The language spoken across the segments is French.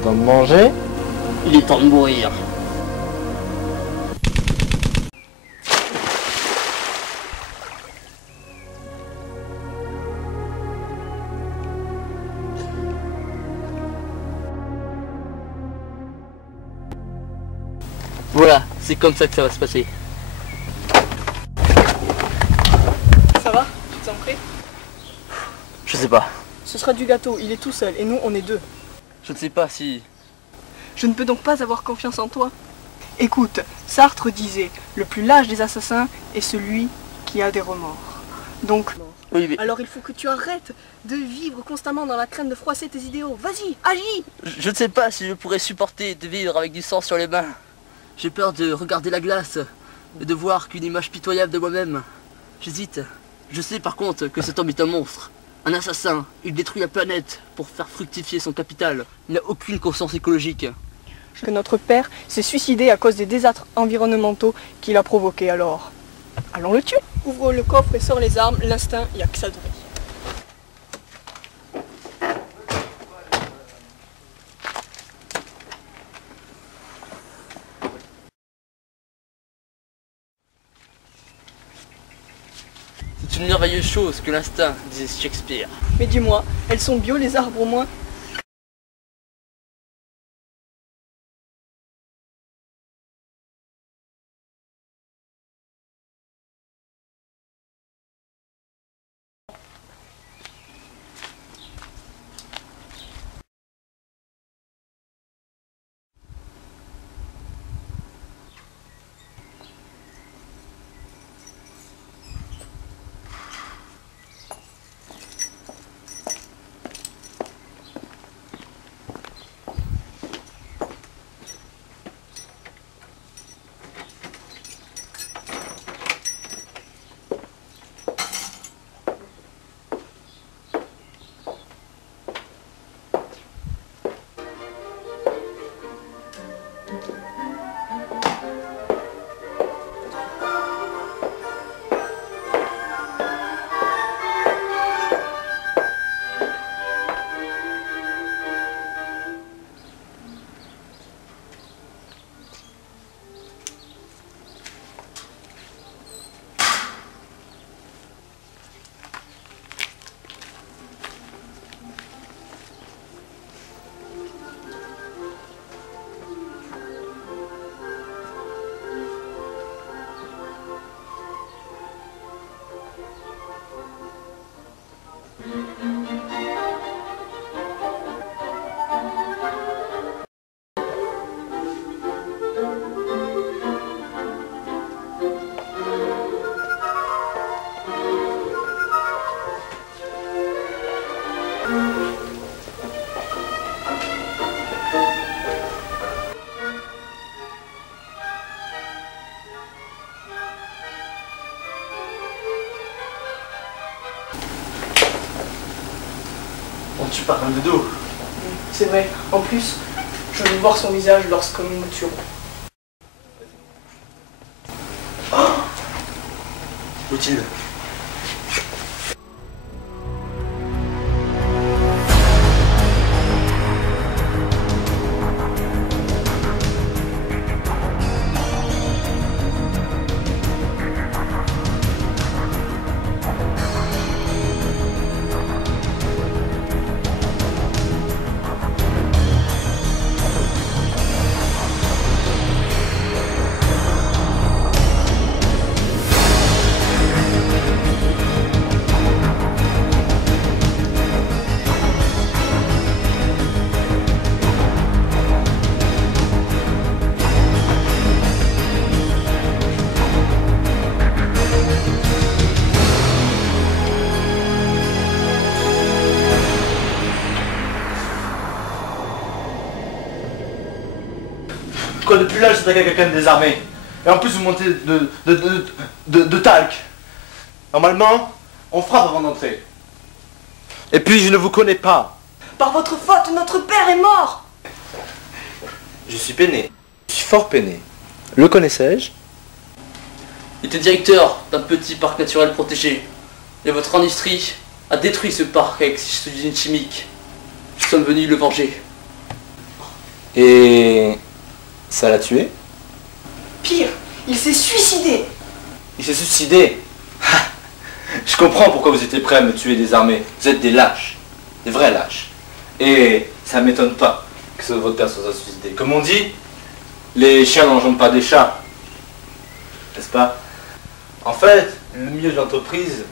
temps de manger. Il est temps de mourir. Voilà, c'est comme ça que ça va se passer. Ça va? Tu te sens prêt? Je sais pas. Ce sera du gâteau, il est tout seul et nous on est deux. Je ne sais pas si... Je ne peux donc pas avoir confiance en toi. Écoute, Sartre disait, le plus lâche des assassins est celui qui a des remords. Donc, Oui, mais... alors il faut que tu arrêtes de vivre constamment dans la crainte de froisser tes idéaux. Vas-y, agis! Je ne sais pas si je pourrais supporter de vivre avec du sang sur les mains. J'ai peur de regarder la glace et de voir qu'une image pitoyable de moi-même. J'hésite. Je sais par contre que cet homme est un monstre. Un assassin. Il détruit la planète pour faire fructifier son capital. Il n'a aucune conscience écologique. Que notre père s'est suicidé à cause des désastres environnementaux qu'il a provoqués alors. Allons le tuer. Ouvre le coffre et sors les armes, l'instinct, il n'y a que ça de vrai. C'est une merveilleuse chose que l'instinct, disait Shakespeare. Mais dis-moi, elles sont bio les arbres au moins? Tu parles de dos. C'est vrai. En plus, je veux voir son visage lorsque nous le tuerons. Où est-il? Quoi, depuis là, je s'attaque à quelqu'un de désarmé. Et en plus, vous montez de talc. Normalement, on frappe avant d'entrer. Et puis, je ne vous connais pas. Par votre faute, notre père est mort! Je suis peiné. Je suis fort peiné. Le connaissais-je? Il était directeur d'un petit parc naturel protégé. Et votre industrie a détruit ce parc avec ses usines chimiques. Nous sommes venus le venger. Et ça l'a tué? Pire, il s'est suicidé. Il s'est suicidé. Je comprends pourquoi vous étiez prêts à me tuer désarmé. Vous êtes des lâches. Des vrais lâches. Et ça m'étonne pas que votre père soit suicidé. Comme on dit, les chiens n'engendrent pas des chats. N'est-ce pas? En fait, le milieu de l'entreprise,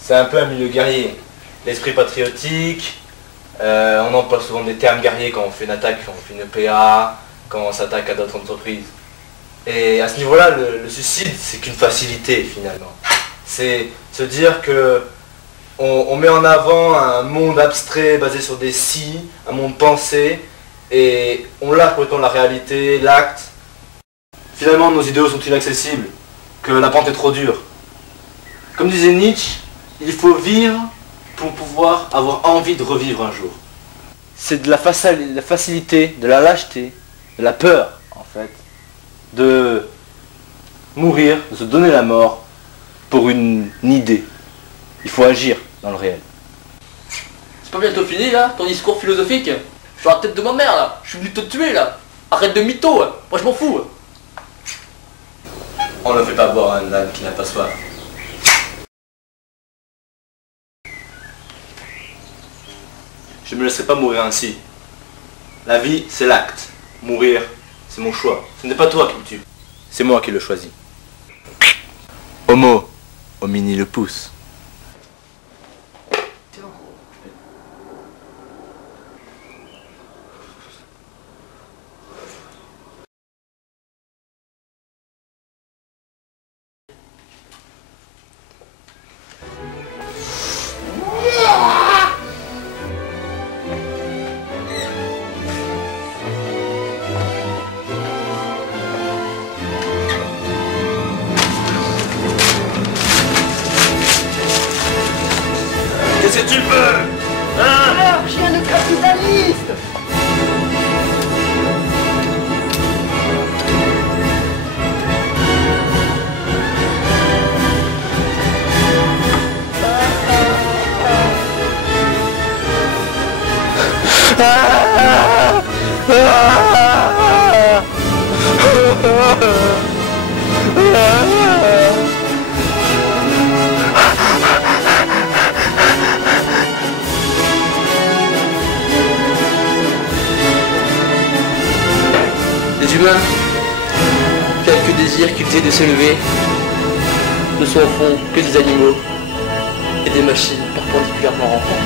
c'est un peu un milieu guerrier. L'esprit patriotique, on emploie souvent des termes guerriers quand on fait une attaque, quand on fait une PA, quand on s'attaque à d'autres entreprises. Et à ce niveau-là, le suicide, c'est qu'une facilité finalement. C'est se dire que on met en avant un monde abstrait basé sur des si, un monde pensé, et on lâche complètement la réalité, l'acte. Finalement, nos idéaux sont inaccessibles, que la pente est trop dure. Comme disait Nietzsche, il faut vivre pour pouvoir avoir envie de revivre un jour. C'est de la facilité, de la lâcheté, de la peur, en fait, de mourir, de se donner la mort pour une idée. Il faut agir dans le réel. C'est pas bientôt fini là, ton discours philosophique? Je suis à la tête de ma mère là, je suis venu te tuer là. Arrête de mytho, moi je m'en fous. On ne fait pas boire un âne qui n'a pas soif. Je ne me laisserai pas mourir ainsi. La vie, c'est l'acte. Mourir, c'est mon choix. Ce n'est pas toi qui me tues. C'est moi qui le choisis. Homo homini le pouce. Qu'est-ce que tu veux? Hein? Alors, chien de capitaliste. Les humains, quelques désirs qu'ils aient de s'élever, ne sont au fond que des animaux et des machines perpendiculairement rampantes.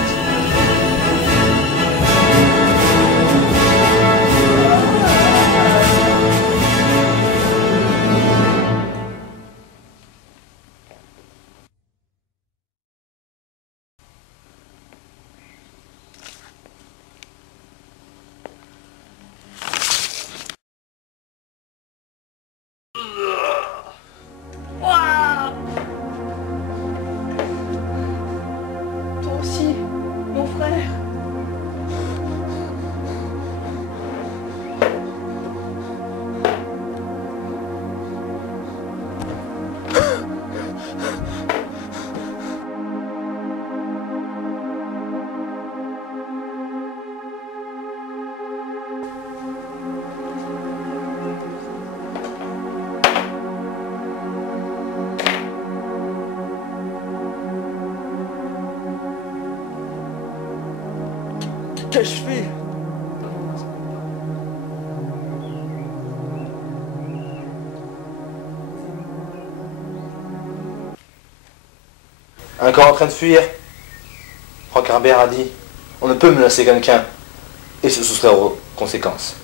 Toi aussi, mon frère. Qu'ai-je fait? Un corps en train de fuir. Franck Herbert a dit, on ne peut menacer quelqu'un et se soustraire aux conséquences.